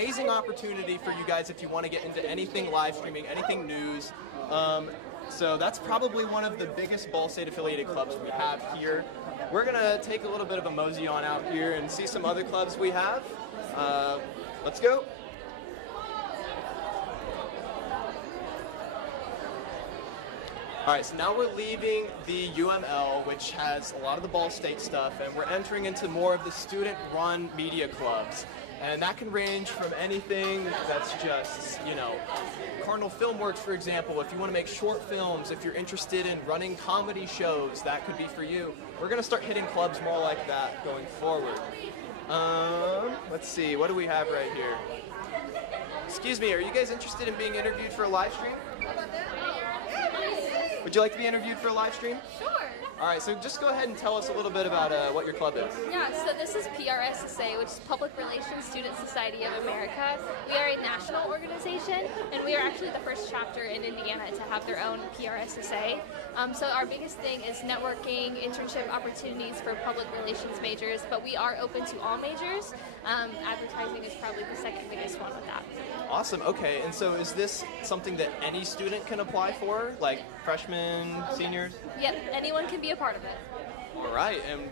amazing opportunity for you guys if you want to get into anything live streaming, anything news. So that's probably one of the biggest Ball State affiliated clubs we have here. We're going to take a little bit of a mosey on out here and see some other clubs we have. Let's go. All right, so now we're leaving the UML, which has a lot of the Ball State stuff, and we're entering into more of the student-run media clubs. And that can range from anything that's just, you know, Cardinal Filmworks, for example. If you want to make short films, if you're interested in running comedy shows, that could be for you. We're going to start hitting clubs more like that going forward. Let's see, what do we have right here? Excuse me, are you guys interested in being interviewed for a live stream? Would you like to be interviewed for a live stream? Sure. All right, so just go ahead and tell us a little bit about what your club is. Yeah, so this is PRSSA, which is Public Relations Student Society of America. We are a national organization, and we are actually the first chapter in Indiana to have their own PRSSA. So our biggest thing is networking, internship opportunities for public relations majors, but we are open to all majors. Advertising is probably the second biggest one with that. Awesome, okay, and so is this something that any student can apply for, like freshmen, seniors? Yep, anyone can be a part of it. All right, and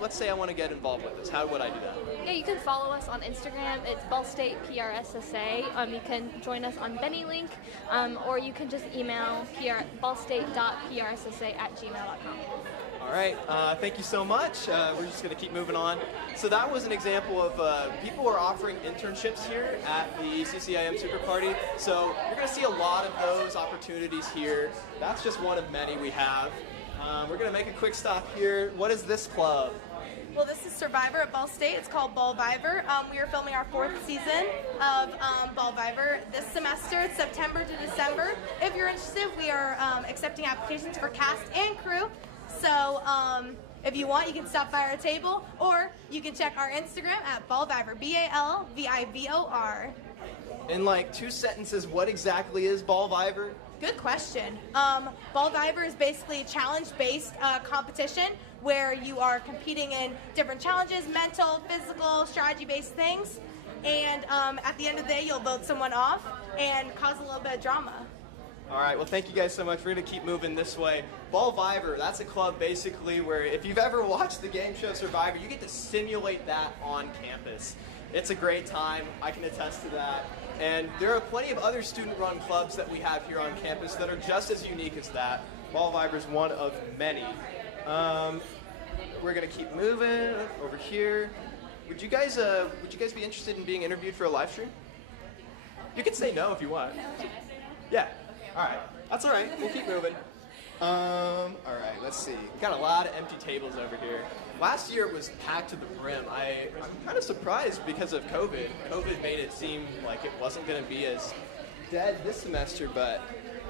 let's say I want to get involved with this, how would I do that? Yeah, you can follow us on Instagram. It's Ball State PRSSA. You can join us on BennyLink, or you can just email ballstate.prssa@gmail.com. All right, thank you so much. We're just going to keep moving on. So that was an example of people who are offering internships here at the CCIM Super Party. So you're going to see a lot of those opportunities here. That's just one of many we have. We're going to make a quick stop here. What is this club? Well, this is Survivor at Ball State. It's called Ballvivor. We are filming our 4th season of Ballvivor this semester. It's September to December. If you're interested, we are accepting applications for cast and crew. So if you want, you can stop by our table, or you can check our Instagram at Ballvivor, BALVIVOR. In like 2 sentences, what exactly is Ballvivor? Good question. Ballvivor is basically a challenge-based competition where you are competing in different challenges, mental, physical, strategy-based things. And at the end of the day, you'll vote someone off and cause a little bit of drama. All right, well, thank you guys so much. We're going to keep moving this way. Ballvivor, that's a club basically where if you've ever watched the game show Survivor, you get to simulate that on campus. It's a great time. I can attest to that. And there are plenty of other student-run clubs that we have here on campus that are just as unique as that. Ballvivor is one of many. We're going to keep moving over here. Would you guys be interested in being interviewed for a live stream? You can say no if you want. Yeah. All right. That's all right. We'll keep moving. All right. Let's see. We've got a lot of empty tables over here. Last year it was packed to the brim. I'm kind of surprised because of COVID. COVID made it seem like it wasn't going to be as dead this semester, but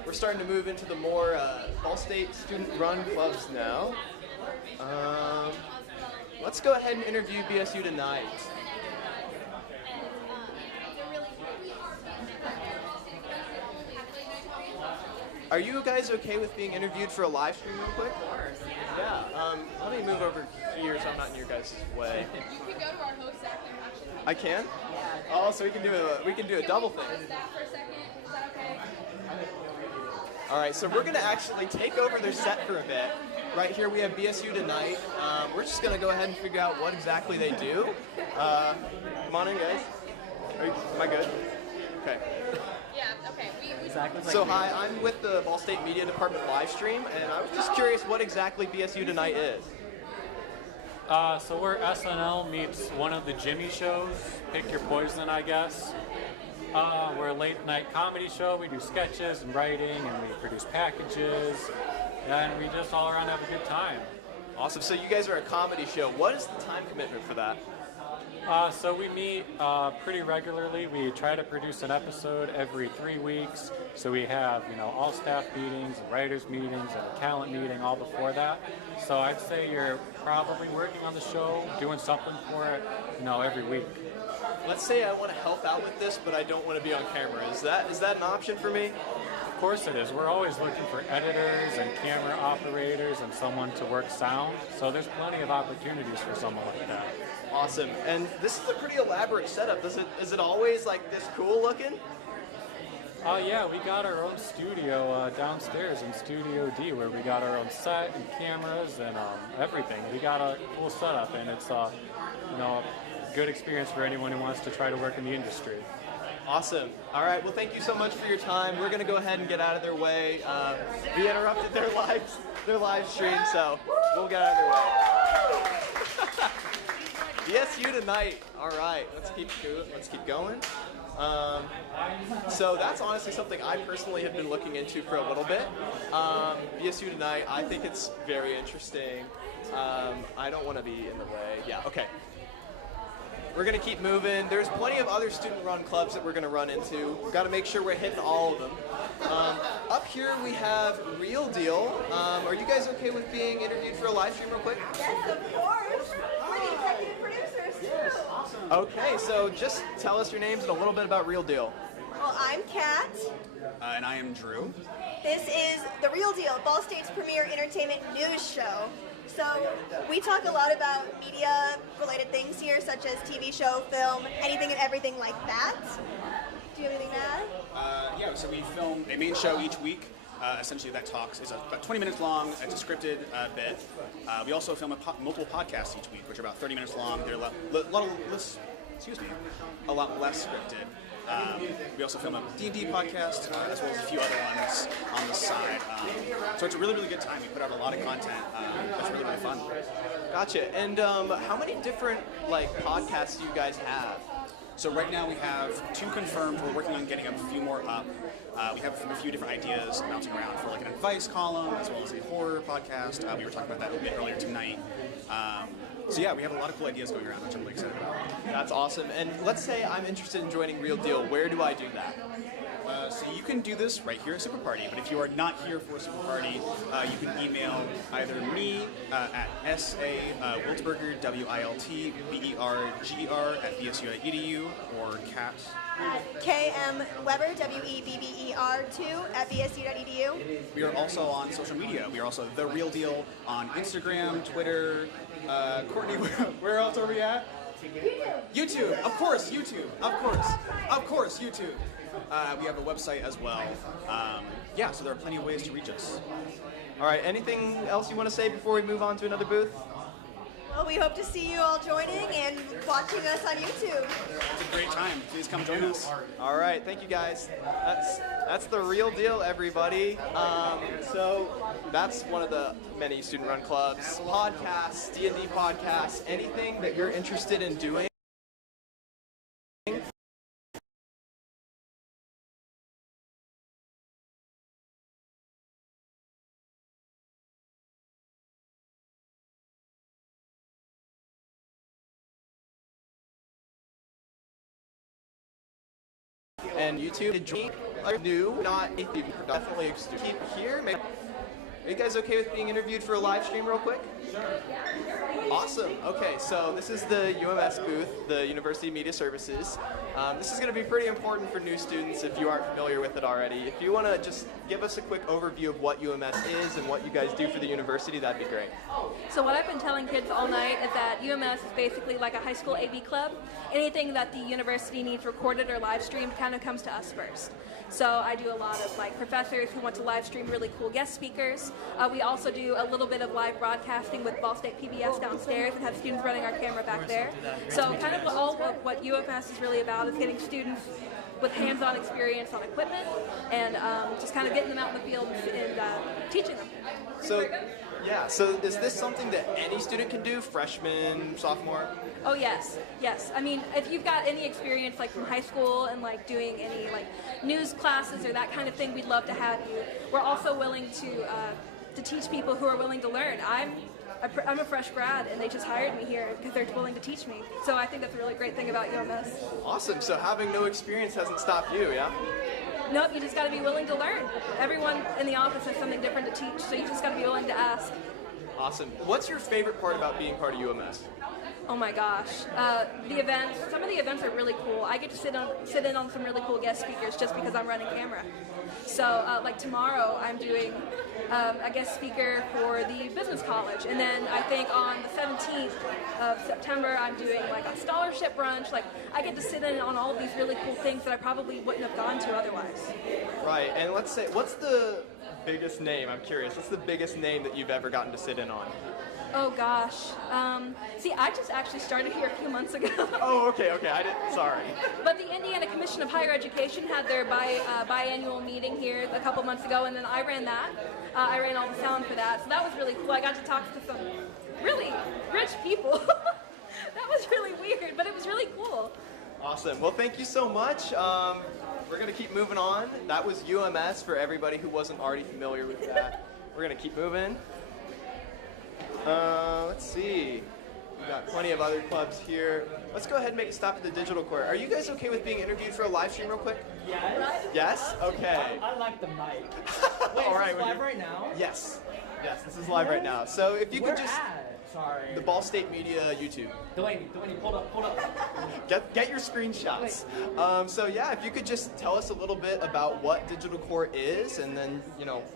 we're starting to move into the more Ball State student-run clubs now. Let's go ahead and interview BSU tonight. Are you guys okay with being interviewed for a live stream real quick? Yeah. Let me move over here so I'm not in your guys' way. You can go to our host section, actually. I can? Oh, so we can do a double thing. Pause that for a second. Is that okay? All right, so we're going to actually take over their set for a bit. Right here we have BSU tonight. We're just going to go ahead and figure out what exactly they do. Come on in, guys. Am I good? Okay. Yeah, okay. So hi, I'm with the Ball State Media Department live stream, and I was just curious what exactly BSU Tonight is. So we're SNL meets one of the Jimmy shows, Pick Your Poison, I guess. We're a late night comedy show. We do sketches and writing, and we produce packages, and we just all around have a good time. Awesome. So you guys are a comedy show. What is the time commitment for that? So we meet pretty regularly. We try to produce an episode every 3 weeks. So we have, all staff meetings, writers meetings, and a talent meeting all before that. So I'd say you're probably working on the show, doing something for it, every week. Let's say I want to help out with this, but I don't want to be on camera. Is that an option for me? Of course it is. We're always looking for editors and camera operators and someone to work sound. So there's plenty of opportunities for someone like that. Awesome. And this is a pretty elaborate setup. Is it always like this cool looking? Yeah, we got our own studio downstairs in Studio D, where we got our own set and cameras and everything. We got a cool setup, and it's a good experience for anyone who wants to try to work in the industry. Awesome. All right. Well, thank you so much for your time. We're going to go ahead and get out of their way. We interrupted their live stream, so we'll get out of their way. BSU tonight. All right. Let's keep going. So that's honestly something I personally have been looking into for a little bit. BSU tonight. I think it's very interesting. I don't want to be in the way. Yeah. Okay. We're going to keep moving. There's plenty of other student-run clubs that we're going to run into. We've got to make sure we're hitting all of them. Up here we have Real Deal. Are you guys okay with being interviewed for a live stream real quick? Yes, of course. We're the executive producers, too. Okay, so just tell us your names and a little bit about Real Deal. Well, I'm Kat. And I am Drew. This is The Real Deal, Ball State's premier entertainment news show. So we talk a lot about media-related things here, such as TV show, film, anything and everything like that. Do you have anything to add? Yeah, so we film a main show each week. Essentially, that talks is about 20 minutes long. It's a scripted bit. We also film multiple podcasts each week, which are about 30 minutes long. They're a lot less scripted. We also film a D&D podcast, as well as a few other ones on the side. So it's a really, really good time. We put out a lot of content. It's really, really fun. Gotcha. And how many different podcasts do you guys have? So right now we have 2 confirmed. We're working on getting a few more up. We have a few different ideas bouncing around for an advice column, as well as a horror podcast. We were talking about that a bit earlier tonight. So yeah, we have a lot of cool ideas going around, which I'm really excited about. That's awesome. And let's say I'm interested in joining Real Deal. Where do I do that? So you can do this right here at Super Party, but if you are not here for Super Party, you can email either me at sa.wiltberger, WILTBERGER at bsu.edu, or Kat. KM Weber, WEBBER2 at bsu.edu. We are also on social media. We are also The Real Deal on Instagram, Twitter. Courtney, where else are we at? YouTube. Of course, YouTube. Of course, YouTube. We have a website as well. So there are plenty of ways to reach us. All right, anything else you want to say before we move on to another booth? Well, we hope to see you all joining and watching us on YouTube. It's a great time. Please come join us. All right, thank you guys. That's The Real Deal, everybody. So that's one of the many student-run clubs, podcasts, DND podcasts, anything that you're interested in doing. And YouTube, new, not definitely keep here. Are you guys okay with being interviewed for a live stream real quick? Awesome. Okay, so this is the UMS booth, the University Media Services. This is going to be pretty important for new students if you aren't familiar with it already. If you want to just give us a quick overview of what UMS is and what you guys do for the university, that'd be great. So what I've been telling kids all night is that UMS is basically like a high school AV club. Anything that the university needs recorded or live streamed kind of comes to us first. So I do a lot of professors who want to live stream really cool guest speakers. We also do a little bit of live broadcasting with Ball State PBS downstairs and have students running our camera back there. So kind of all what UMS is really about is getting students with hands-on experience on equipment and just kind of getting them out in the field and teaching them. So is this something that any student can do, freshman, sophomore? Oh yes. I mean, if you've got any experience from high school and doing any news classes or that kind of thing, we'd love to have you. We're also willing to teach people who are willing to learn. I'm a fresh grad, and they just hired me here because they're willing to teach me. So I think that's a really great thing about UMS. Awesome. So having no experience hasn't stopped you, yeah? Nope, you just got to be willing to learn. Everyone in the office has something different to teach, so you just got to be willing to ask. Awesome. What's your favorite part about being part of UMS? Oh my gosh, the events. Some of the events are really cool. I get to sit in on some really cool guest speakers just because I'm running camera. So like tomorrow, I'm doing a guest speaker for the business college, and then I think on the 17th of September, I'm doing like a scholarship brunch. Like I get to sit in on all of these really cool things that I probably wouldn't have gone to otherwise. Right, and let's say, what's the biggest name? I'm curious. What's the biggest name that you've ever gotten to sit in on? Oh gosh. See, I just actually started here a few months ago. Oh, okay. Sorry. But the Indiana Commission of Higher Education had their biannual meeting here a couple months ago, and then I ran that. I ran all the sound for that, so that was really cool. I got to talk to some really rich people. That was really weird, but it was really cool. Awesome. Well, thank you so much. We're going to keep moving on. That was UMS for everybody who wasn't already familiar with that. We're going to keep moving. Let's see. We've got plenty of other clubs here. Let's go ahead and make a stop at the digital court. Are you guys okay with being interviewed for a live stream real quick? Yes. Yes? Okay. I like the mic. Wait, All is right, this live right now? Yes. Yes, this is live right now. So if you Where could just... at? Sorry. The Ball State Media YouTube. Delaney, hold up. Get your screenshots. So yeah, if you could just tell us a little bit about what digital court is, and then,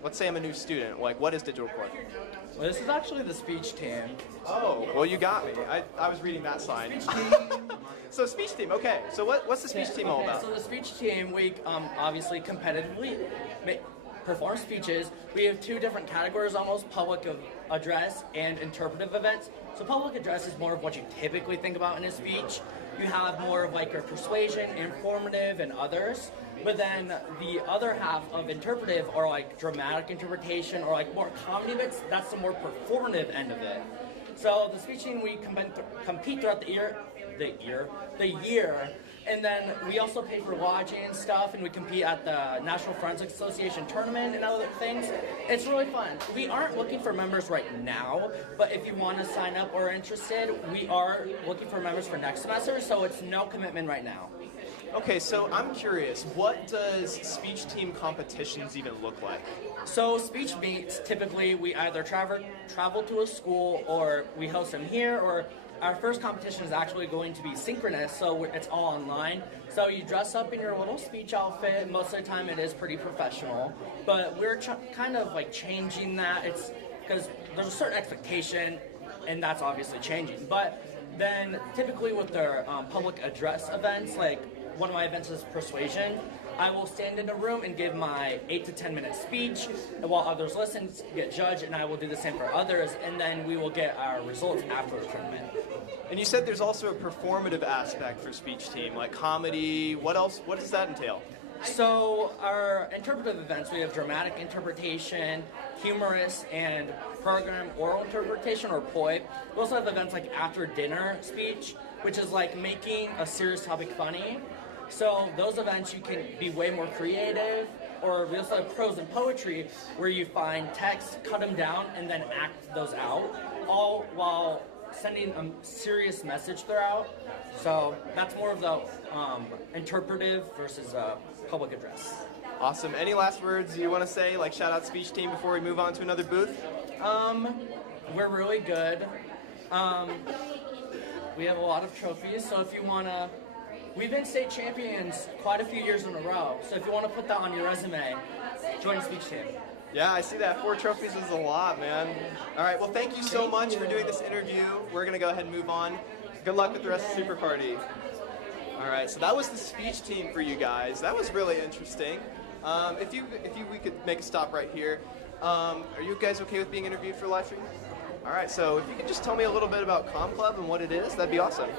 let's say I'm a new student. Like, what is digital court? Well, this is actually the speech team. Oh, well, you got me. I was reading that sign. Speech team. So speech team, okay. So what's the speech team all about? So the speech team, we obviously competitively perform speeches. We have two different categories almost, public address and interpretive events. So public address is more of what you typically think about in a speech. You have more of like your persuasion, informative, and others. But then the other half of interpretive are like dramatic interpretation or like more comedy bits. That's the more performative end of it. So the speech team, we compete throughout the year, and then we also pay for lodging and stuff, and we compete at the National Forensic Association tournament and other things. It's really fun. We aren't looking for members right now, but if you want to sign up or are interested, we are looking for members for next semester, so it's no commitment right now. Okay, so I'm curious, what does speech team competitions even look like? So speech meets, typically we either travel to a school or we host them here, or our first competition is actually going to be synchronous, so it's all online. So you dress up in your little speech outfit. Most of the time it is pretty professional, but we're kind of like changing that. It's because there's a certain expectation, and that's obviously changing. But then typically with their public address events, like one of my events is persuasion. I will stand in a room and give my 8 to 10 minute speech, and while others listen, get judged, and I will do the same for others, and then we will get our results after the tournament. And you said there's also a performative aspect for speech team, like comedy. What else? What does that entail? So our interpretive events, we have dramatic interpretation, humorous, and program oral interpretation, or POI. We also have events like after dinner speech, which is like making a serious topic funny. So those events you can be way more creative, or we also have prose and poetry where you find text, cut them down, and then act those out, all while sending a serious message throughout. So that's more of the interpretive versus public address. Awesome. Any last words you want to say, like shout out speech team before we move on to another booth? We're really good. We have a lot of trophies, so if you want to, we've been state champions quite a few years in a row, so if you want to put that on your resume, join the speech team. Yeah, I see that. 4 trophies is a lot, man. All right, well, thank you so much for doing this interview. We're going to go ahead and move on. Good luck with the rest of Super Party. All right, so that was the speech team for you guys. That was really interesting. We could make a stop right here. Are you guys okay with being interviewed for live stream? All right, so if you could just tell me a little bit about Comm Club and what it is, that'd be awesome.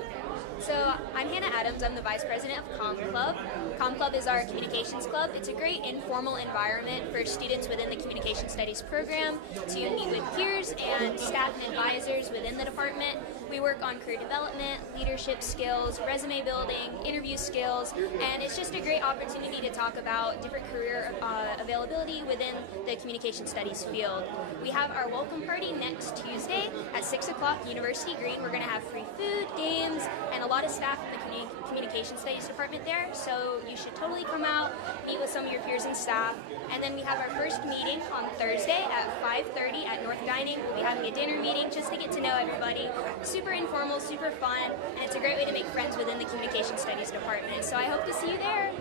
So I'm Hannah Adams. I'm the vice president of Comm Club. Comm Club is our communications club. It's a great informal environment for students within the communication studies program to meet with peers and staff and advisors within the department. We work on career development, leadership skills, resume building, interview skills, and it's just a great opportunity to talk about different career availability within the communication studies field. We have our welcome party next Tuesday at 6 o'clock, University Green. We're going to have free food, games, and a lot of staff in the communication studies department there, so you should totally come out, meet with some of your peers and staff. And then we have our first meeting on Thursday at 5:30 at North Dining. We'll be having a dinner meeting just to get to know everybody. super informal, super fun, and it's a great way to make friends within the communication studies department. So I hope to see you there.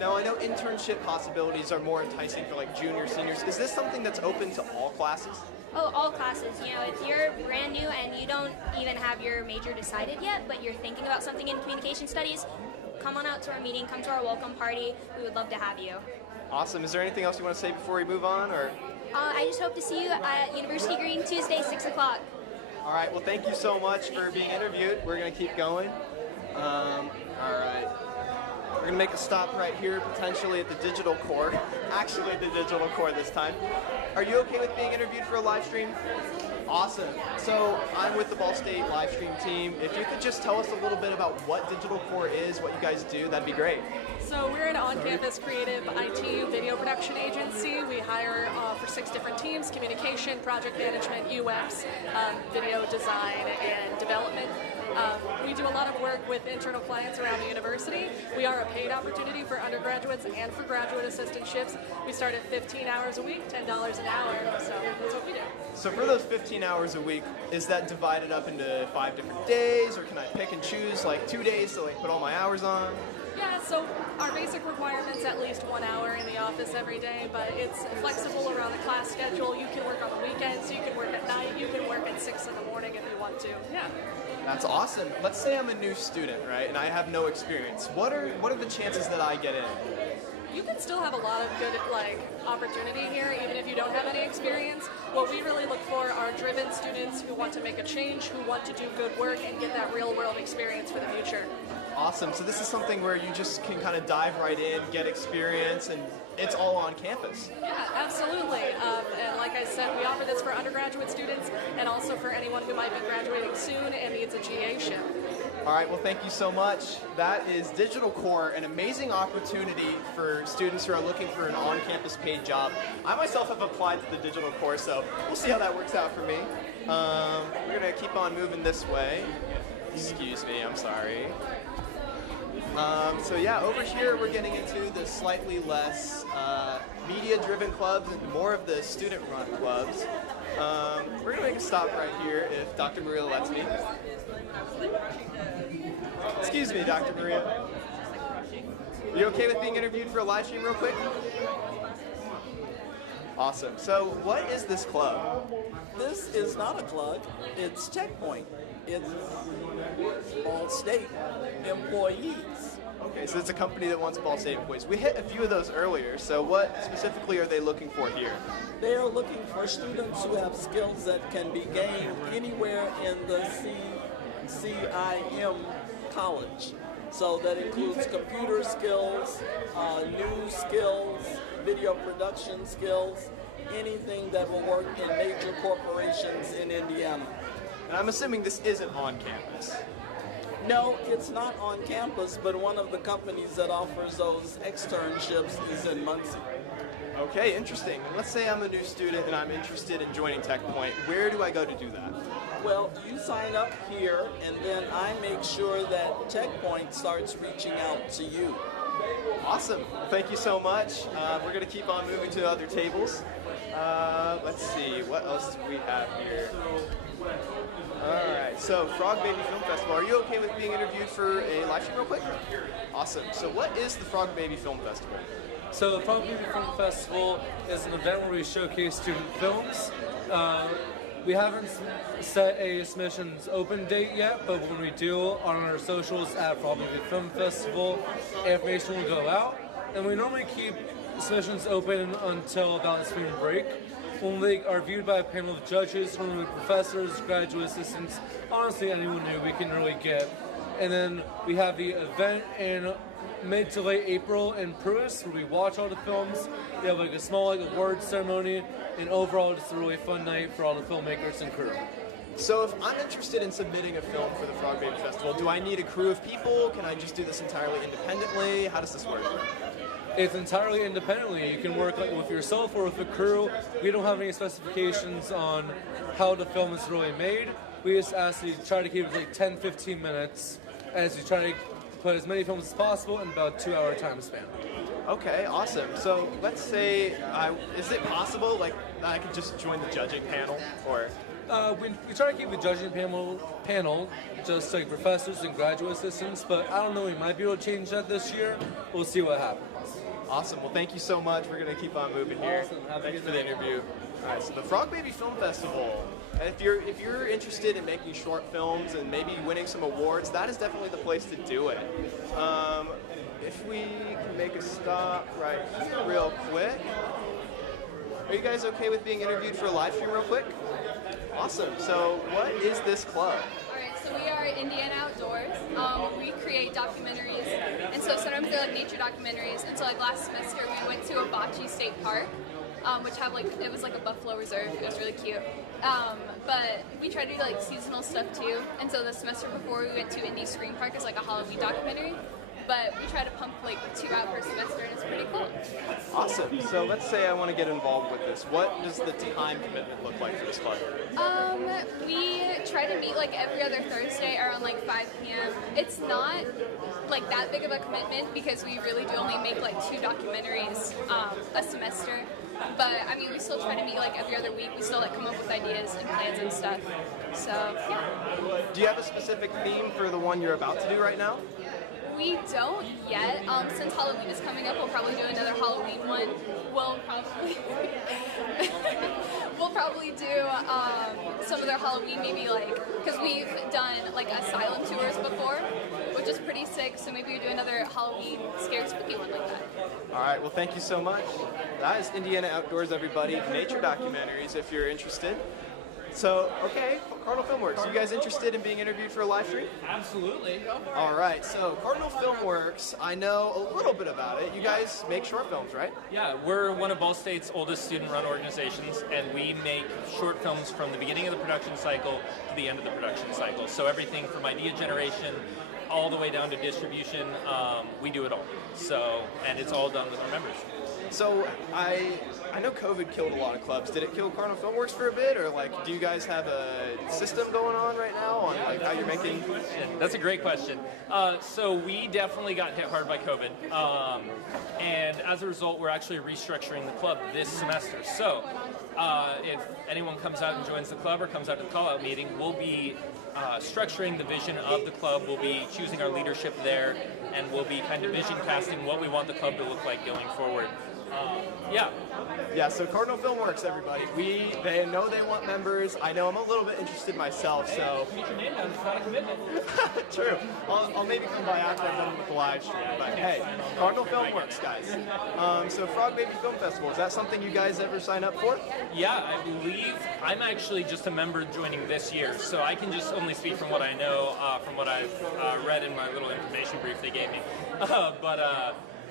Now, I know internship possibilities are more enticing for like junior, seniors. Is this something that's open to all classes? Oh, all classes. You know, if you're brand new and you don't even have your major decided yet, but you're thinking about something in communication studies, come on out to our meeting, come to our welcome party. We would love to have you. Awesome. Is there anything else you want to say before we move on, or? I just hope to see you at University Green Tuesday, 6 o'clock. All right. Well, thank you so much for being interviewed. We're going to keep going. All right. We're going to make a stop right here, potentially at the digital core. Actually, the digital core this time. Are you okay with being interviewed for a live stream? Awesome. So I'm with the Ball State live stream team. If you could just tell us a little bit about what Digital Core is, what you guys do, that'd be great. So we're an on-campus creative IT video production agency. We hire for 6 different teams: communication, project management, UX, video design, and development. We do a lot of work with internal clients around the university. We are a paid opportunity for undergraduates and for graduate assistantships. We start at 15 hours a week, $10 an hour, so that's what we do. So for those 15 hours a week, is that divided up into 5 different days, or can I pick and choose like 2 days to like put all my hours on? Yeah, so our basic requirement's at least 1 hour in the office every day, but it's flexible around the class schedule. You can work on the weekends, you can work at night, you can work at 6 in the morning if you want to. Yeah. That's awesome. Let's say I'm a new student, right, and I have no experience. What are the chances that I get in? You can still have a lot of good opportunity here, even if you don't have any experience. What we really look for are driven students who want to make a change, who want to do good work and get that real world experience for the future. Awesome. So this is something where you just can kind of dive right in, get experience, and it's all on campus. Yeah, absolutely. And like I said, we offer this for undergraduate students and also for anyone who might be graduating soon and needs a GA ship. All right, well, thank you so much. That is Digital Core, an amazing opportunity for students who are looking for an on-campus paid job. I myself have applied to the Digital Core, so we'll see how that works out for me. We're going to keep on moving this way. Excuse me, I'm sorry. So yeah, over here we're getting into the slightly less media-driven clubs and more of the student-run clubs. We're going to make a stop right here if Dr. Maria lets me. Excuse me, Dr. Maria. Are you okay with being interviewed for a live stream real quick? Awesome. So what is this club? This is not a club. It's Checkpoint. It's Ball State employees. Okay, so it's a company that wants Ball State employees. We hit a few of those earlier, so what specifically are they looking for here? They are looking for students who have skills that can be gained anywhere in the CCIM college. So that includes computer skills, news skills, video production skills, anything that will work in major corporations in Indiana. And I'm assuming this isn't on campus. No, it's not on campus, but one of the companies that offers those externships is in Muncie. Okay, interesting. Let's say I'm a new student and I'm interested in joining TechPoint. Where do I go to do that? Well, you sign up here, and then I make sure that TechPoint starts reaching out to you. Awesome. Thank you so much. We're going to keep on moving to other tables. Let's see, what else do we have here? Alright, so Frog Baby Film Festival. Are you okay with being interviewed for a live stream real quick? Awesome. So what is the Frog Baby Film Festival? So the Frog Baby Film Festival is an event where we showcase student films. We haven't set a submissions open date yet, but when we do, on our socials at Frog Baby Film Festival, information will go out. And we normally keep submissions open until about spring break, when they are viewed by a panel of judges, normally professors, graduate assistants, honestly anyone new we can really get. And then we have the event in mid to late April in Pruis, where we watch all the films. We have like a small award ceremony, and overall it's a really fun night for all the filmmakers and crew. So if I'm interested in submitting a film for the Frog Baby Festival, do I need a crew of people? Can I just do this entirely independently? How does this work? It's entirely independently. You can work like with yourself or with a crew. We don't have any specifications on how the film is really made. We just ask you to try to keep it like 10-15 minutes as you try to put as many films as possible in about a 2-hour time span. Okay, awesome. So let's say, is it possible like that I could just join the judging panel, or? We try to keep the judging panel just like professors and graduate assistants, but I don't know, we might be able to change that this year. We'll see what happens. Awesome. Well, thank you so much. We're going to keep on moving here. Awesome. Thanks for the interview. All right, so the Frog Baby Film Festival. If you're interested in making short films and maybe winning some awards, that is definitely the place to do it. If we can make a stop right here real quick. Are you guys okay with being interviewed for a live stream real quick? Awesome. So what is this club? Alright, so we are Indiana Outdoors. We create documentaries, and so sometimes they're like nature documentaries. And so like last semester we went to Abachi State Park, which have it was like a buffalo reserve. It was really cute. But we try to do like seasonal stuff too. And so the semester before we went to Indy Screen Park as like a Halloween documentary. But we try to pump like 2 out per semester, and it's pretty cool. Awesome. So let's say I want to get involved with this. What does the time commitment look like for this club? We try to meet like every other Thursday around like 5 p.m. It's not like that big of a commitment because we really do only make like 2 documentaries a semester. But I mean, we still try to meet like every other week. We still like come up with ideas and plans and stuff. So yeah. Do you have a specific theme for the one you're about to do right now? We don't yet. Since Halloween is coming up, we'll probably do another Halloween one. We'll probably do some other Halloween, maybe like, because we've done like asylum tours before, which is pretty sick. So maybe we do another Halloween scary spooky one like that. All right. Well, thank you so much. That is Indiana Outdoors, everybody. Nature documentaries, if you're interested. So, okay, Cardinal Filmworks, you guys interested in being interviewed for a live stream? Absolutely. All right, so Cardinal Filmworks, I know a little bit about it. You guys make short films, right? Yeah, we're one of Ball State's oldest student-run organizations, and we make short films from the beginning of the production cycle to the end of the production cycle. So everything from idea generation all the way down to distribution, we do it all. So, and it's all done with our members. So I know COVID killed a lot of clubs. Did it kill Cardinal Filmworks for a bit, or like, do you guys have a system going on right now on like how you're making? That's a great question. So we definitely got hit hard by COVID, and as a result, we're actually restructuring the club this semester. So if anyone comes out and joins the club or comes out to the call-out meeting, we'll be structuring the vision of the club. We'll be choosing our leadership there, and we'll be kind of vision casting what we want the club to look like going forward. Yeah, so Cardinal Filmworks, everybody. They know they want members. I know I'm a little bit interested myself, so. Put your name down, it's not a commitment. True. I'll maybe come by after I'm done with the live stream. But hey, Cardinal Filmworks, guys. So Frog Baby Film Festival, is that something you guys ever sign up for? Yeah, I believe I'm actually just a member joining this year, so I can just only speak from what I know, from what I've read in my little information brief they gave me.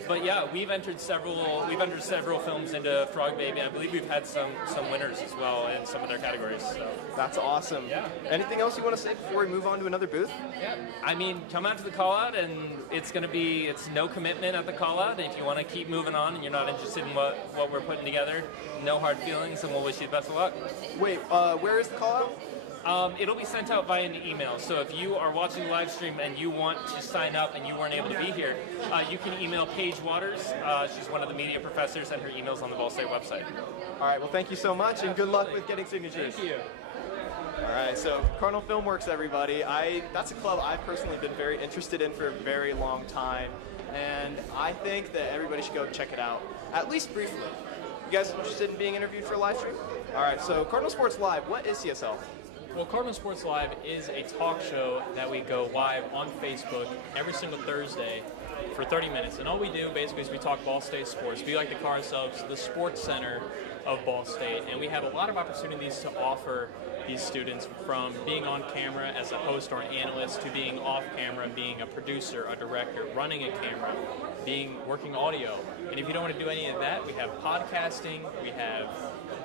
But yeah, we've entered several films into Frog Baby. I believe we've had some winners as well in some of their categories. So. That's awesome. Yeah. Anything else you want to say before we move on to another booth? Yeah. I mean, come out to the call out, and it's no commitment at the call out. If you want to keep moving on and you're not interested in what we're putting together, no hard feelings, and we'll wish you the best of luck. Wait, where is the call out? It'll be sent out via an email. So if you are watching the live stream and you want to sign up and you weren't able to be here, you can email Paige Waters. She's one of the media professors, and her email's on the Ball State website. All right, well, thank you so much, and good luck with getting signatures. Thank you. All right, so Cardinal Filmworks, everybody. That's a club I've personally been very interested in for a very long time, and I think that everybody should go check it out, at least briefly. You guys interested in being interviewed for a live stream? All right, so Cardinal Sports Live, what is CSL? Well, Cardinal Sports Live is a talk show that we go live on Facebook every single Thursday for 30 minutes. And all we do basically is we talk Ball State sports. We like to call ourselves the sports center of Ball State. And we have a lot of opportunities to offer these students, from being on camera as a host or an analyst to being off camera and being a producer, a director, running a camera, working audio. And if you don't want to do any of that, we have podcasting, we have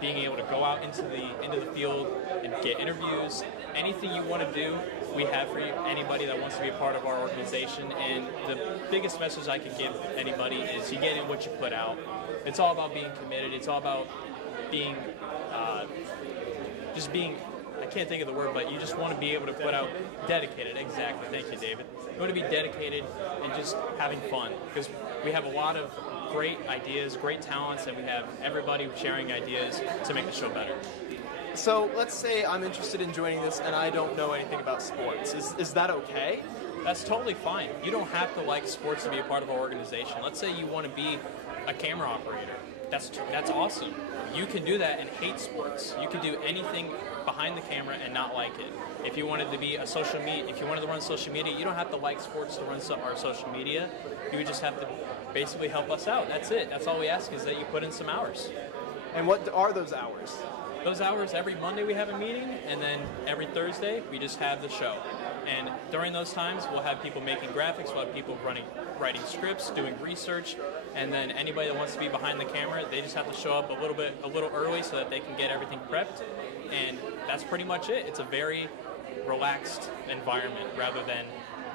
being able to go out into the field and get interviews. Anything you want to do, we have for you. Anybody that wants to be a part of our organization. And the biggest message I can give anybody is you get in what you put out. It's all about being committed. It's all about being I can't think of the word, but you just want to be able to put out dedicated. Exactly. Thank you, David. You want to be dedicated and just having fun, because we have a lot of great ideas, great talents, and we have everybody sharing ideas to make the show better. So let's say I'm interested in joining this and I don't know anything about sports. Is that okay? That's totally fine. You don't have to like sports to be a part of our organization. Let's say you want to be a camera operator. That's awesome. You can do that and hate sports. You can do anything behind the camera and not like it. If you wanted to be if you wanted to run social media, you don't have to like sports to run our social media. You would just have to basically help us out. That's it. That's all we ask is that you put in some hours. And what are those hours? Those hours, every Monday we have a meeting, and then every Thursday we just have the show. And during those times, we'll have people making graphics, we'll have people writing scripts, doing research, and then anybody that wants to be behind the camera, they just have to show up a little early so that they can get everything prepped. And that's pretty much it. It's a very relaxed environment rather than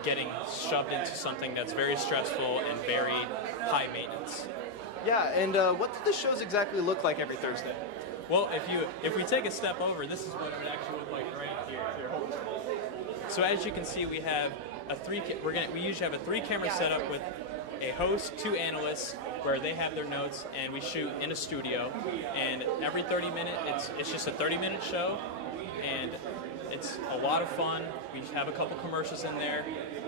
getting shoved into something that's very stressful and very high maintenance. Yeah, and what do the shows exactly look like every Thursday? Well, if we take a step over, this is what it would actually look like right here. So as you can see, we have we usually have a 3-camera setup with a host, 2 analysts, where they have their notes, and we shoot in a studio. And every 30 minutes, it's just a 30-minute show, and it's a lot of fun. We have a couple commercials in there,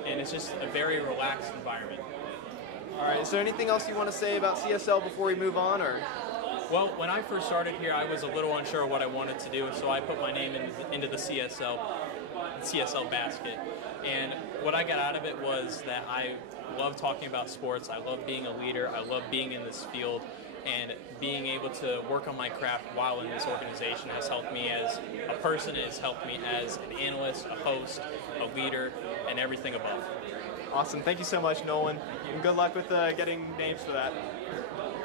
and it's just a very relaxed environment. All right. Is there anything else you want to say about CSL before we move on, or? Well, when I first started here, I was a little unsure of what I wanted to do, so I put my name into the CSL basket. And what I got out of it was that I love talking about sports, I love being a leader, I love being in this field, and being able to work on my craft while in this organization has helped me as a person, it has helped me as an analyst, a host, a leader, and everything above. Awesome. Thank you so much, Nolan. And good luck with getting names for that.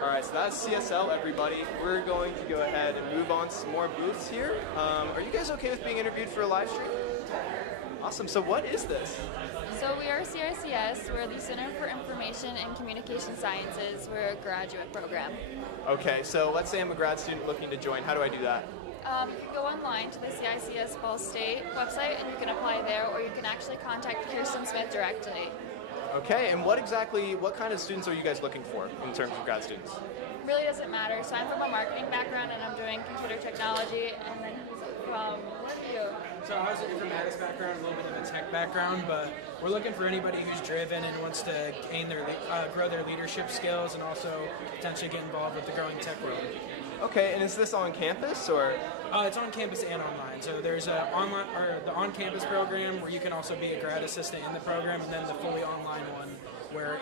All right, so that's CSL, everybody. We're going to go ahead and move on to some more booths here. Are you guys okay with being interviewed for a live stream? Awesome. So what is this? So we are CRCS. We're the Center for Information and Communication Sciences. We're a graduate program. Okay, so let's say I'm a grad student looking to join. How do I do that? You can go online to the CICS Ball State website and you can apply there, or you can actually contact Kirsten Smith directly. Okay, and what kind of students are you guys looking for in terms of grad students? Really doesn't matter. So I'm from a marketing background and I'm doing computer technology, and then from you. So I was an informatics background, a little bit of a tech background, but we're looking for anybody who's driven and wants to grow their leadership skills and also potentially get involved with the growing tech world. Okay, and is this on campus or? It's on campus and online. So there's the on-campus program where you can also be a grad assistant in the program, and then the fully online one where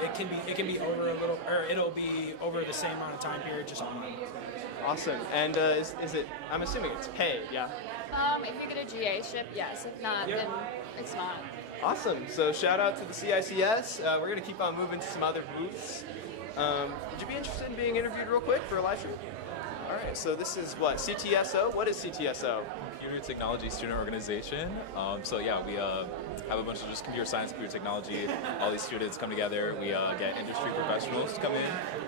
it'll be over the same amount of time period, just online. Awesome. And is it? I'm assuming it's paid, yeah. If you get a GA ship, yes. If not, then it's not. Awesome. So shout out to the CICS. We're going to keep on moving to some other booths. Would you be interested in being interviewed real quick for a live stream? All right. So this is what? CTSO? What is CTSO? Computer Technology Student Organization. So yeah, we have a bunch of just computer science, computer technology. All these students come together. We get industry professionals to come in.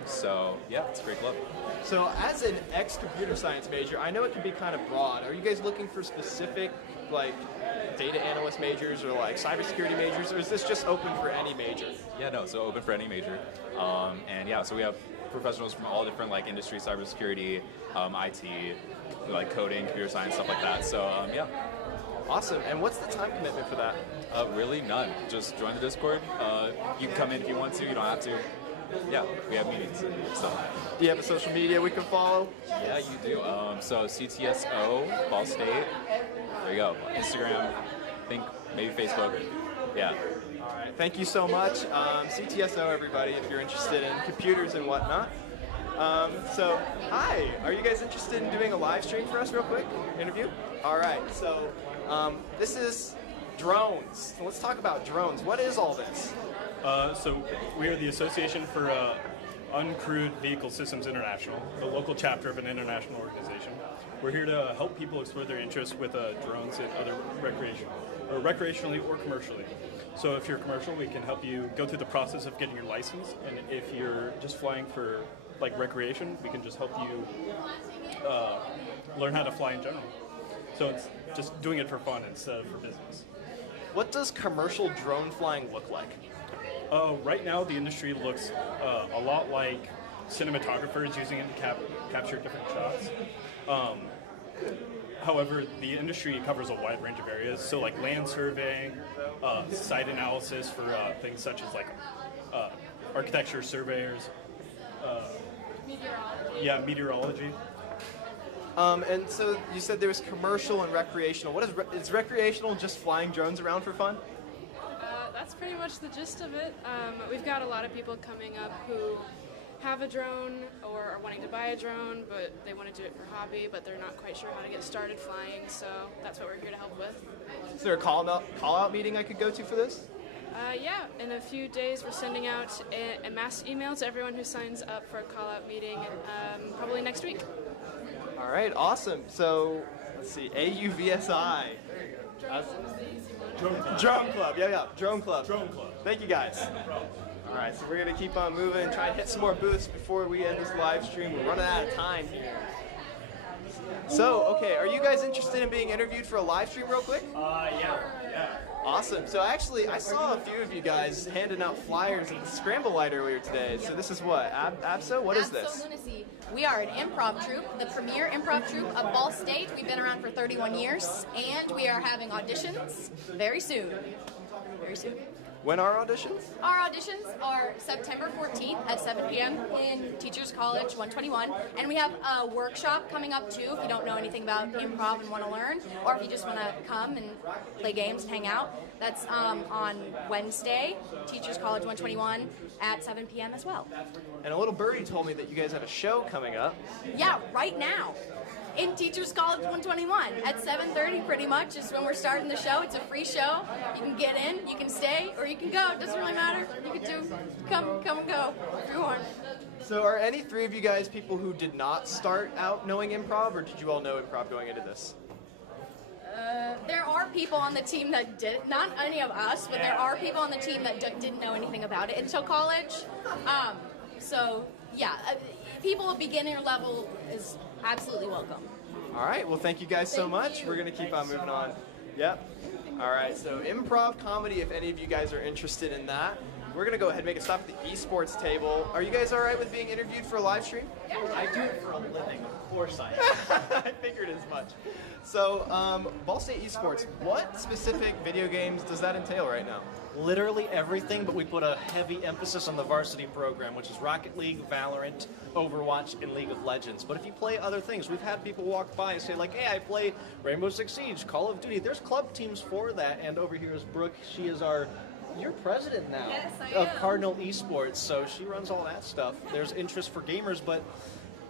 So yeah, it's a great club. So as an ex-computer science major, I know it can be kind of broad. Are you guys looking for specific, like, data analyst majors or like cybersecurity majors, or is this just open for any major? Yeah, no, so open for any major. And yeah, so we have professionals from all different like industry, cybersecurity, IT, like coding, computer science, stuff like that. So yeah. Awesome. And what's the time commitment for that? Really none. Just join the Discord. You can come in if you want to. You don't have to. Yeah, we have meetings and stuff. Do you have a social media we can follow? Yeah, you do. So CTSO, Ball State. There you go. Instagram, I think maybe Facebook. Yeah. All right. Thank you so much. CTSO, everybody, if you're interested in computers and whatnot. So, hi. Are you guys interested in doing a live stream for us real quick? Interview? All right. So, this is drones. So let's talk about drones. What is all this? So we are the Association for Uncrewed Vehicle Systems International, the local chapter of an international organization. We're here to help people explore their interests with drones and other recreationally or commercially. So if you're commercial, we can help you go through the process of getting your license, and if you're just flying for like recreation, we can just help you learn how to fly in general. So it's just doing it for fun instead of for business. What does commercial drone flying look like? Right now, the industry looks a lot like cinematographers using it to capture different shots. However, the industry covers a wide range of areas, so like land surveying, site analysis for things such as like architecture surveyors, meteorology. And so you said there was commercial and recreational. What is recreational? Just flying drones around for fun? That's pretty much the gist of it. We've got a lot of people coming up who have a drone or are wanting to buy a drone, but they want to do it for hobby, but they're not quite sure how to get started flying, so that's what we're here to help with. Is there a call-out meeting I could go to for this? Yeah, in a few days we're sending out a mass email to everyone who signs up for a call-out meeting, probably next week. All right, awesome. So, let's see, AUVSI. Drone Club, yeah, Drone Club. Thank you, guys. All right, so we're going to keep on moving, try and hit some more booths before we end this live stream. We're running out of time here. So, okay, are you guys interested in being interviewed for a live stream real quick? Yeah. Awesome. So actually, I saw a few of you guys handing out flyers at the Scramble Light earlier today. So this is what? ABSO? What is this? ABSO Lunacy. We are an improv troupe, the premier improv troupe of Ball State. We've been around for 31 years, and we are having auditions very soon. Very soon. When are auditions? Our auditions are September 14th at 7 p.m. in Teachers College 121. And we have a workshop coming up too if you don't know anything about improv and want to learn, or if you just want to come and play games and hang out. That's on Wednesday, Teachers College 121 at 7 p.m. as well. And a little birdie told me that you guys have a show coming up. Yeah, right now. In Teachers College 121 at 7:30 pretty much is when we're starting the show. It's a free show. You can get in, you can stay, or you can go. It doesn't really matter. You can come and go if you want. So are any three of you guys people who did not start out knowing improv, or did you all know improv going into this? There are people on the team that did, not any of us, but there are people on the team that didn't know anything about it until college. So yeah, people at beginner level is absolutely welcome. All right, well, thank you guys so much. We're going to keep on moving on. Yep. All right, so improv comedy, if any of you guys are interested in that. We're going to go ahead and make a stop at the esports table. Are you guys all right with being interviewed for a live stream? Yeah. I do it for a living, of course I am. I figured as much. So, Ball State Esports, what specific video games does that entail right now? Literally everything, but we put a heavy emphasis on the varsity program, which is Rocket League, Valorant, Overwatch, and League of Legends. But if you play other things, we've had people walk by and say like, hey, I play Rainbow Six Siege, Call of Duty. There's club teams for that, and over here is Brooke. She is you're president now of Cardinal Esports, so she runs all that stuff. There's interest for gamers, but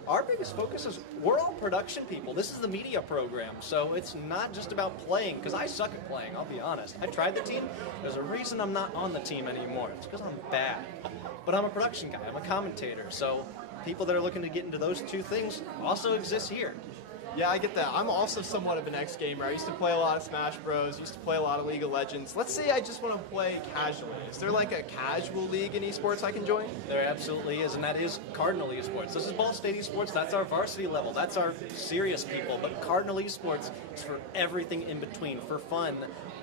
our biggest focus is we're all production people. This is the media program, so it's not just about playing, because I suck at playing, I'll be honest. I tried the team. There's a reason I'm not on the team anymore. It's because I'm bad. But I'm a production guy. I'm a commentator, so people that are looking to get into those two things also exist here. Yeah, I get that. I'm also somewhat of an ex-gamer. I used to play a lot of Smash Bros, used to play a lot of League of Legends. Let's say I just want to play casually. Is there like a casual league in esports I can join? There absolutely is, and that is Cardinal Esports. This is Ball State Esports. That's our varsity level. That's our serious people. But Cardinal Esports is for everything in between, for fun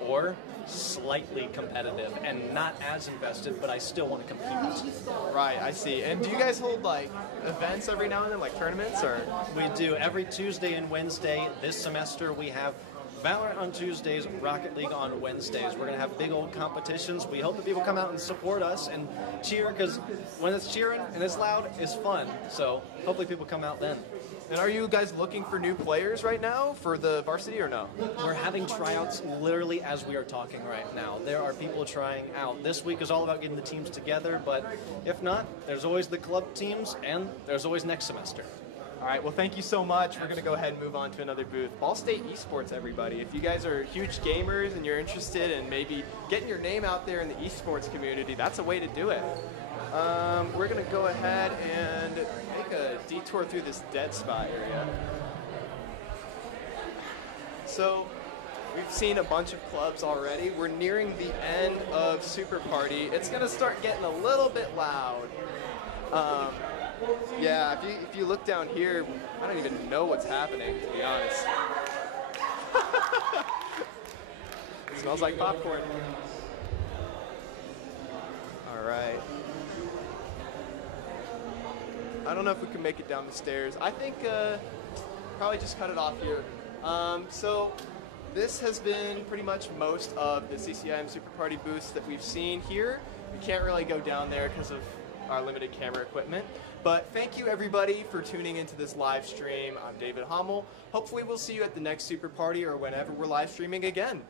or slightly competitive and not as invested, but I still want to compete. Right, I see. And do you guys hold like events every now and then, like tournaments, or? We do. Every Tuesday and Wednesday this semester we have Valorant on Tuesdays, Rocket League on Wednesdays. We're going to have big old competitions. We hope that people come out and support us and cheer, because when it's cheering and it's loud, it's fun. So hopefully people come out then. And are you guys looking for new players right now for the varsity or no? We're having tryouts literally as we are talking right now. There are people trying out. This week is all about getting the teams together, but if not, there's always the club teams, and there's always next semester. All right, well, thank you so much. We're going to go ahead and move on to another booth. Ball State Esports, everybody. If you guys are huge gamers and you're interested in maybe getting your name out there in the esports community, that's a way to do it. We're going to go ahead and make a detour through this dead spot area. So we've seen a bunch of clubs already. We're nearing the end of Super Party. It's going to start getting a little bit loud. Yeah, if you look down here, I don't even know what's happening, to be honest. It smells like popcorn. All right. I don't know if we can make it down the stairs. I think probably just cut it off here. So this has been pretty much most of the CCIM Super Party booths that we've seen here. We can't really go down there because of our limited camera equipment. But thank you everybody for tuning into this live stream. I'm David Hommel. Hopefully we'll see you at the next Super Party or whenever we're live streaming again.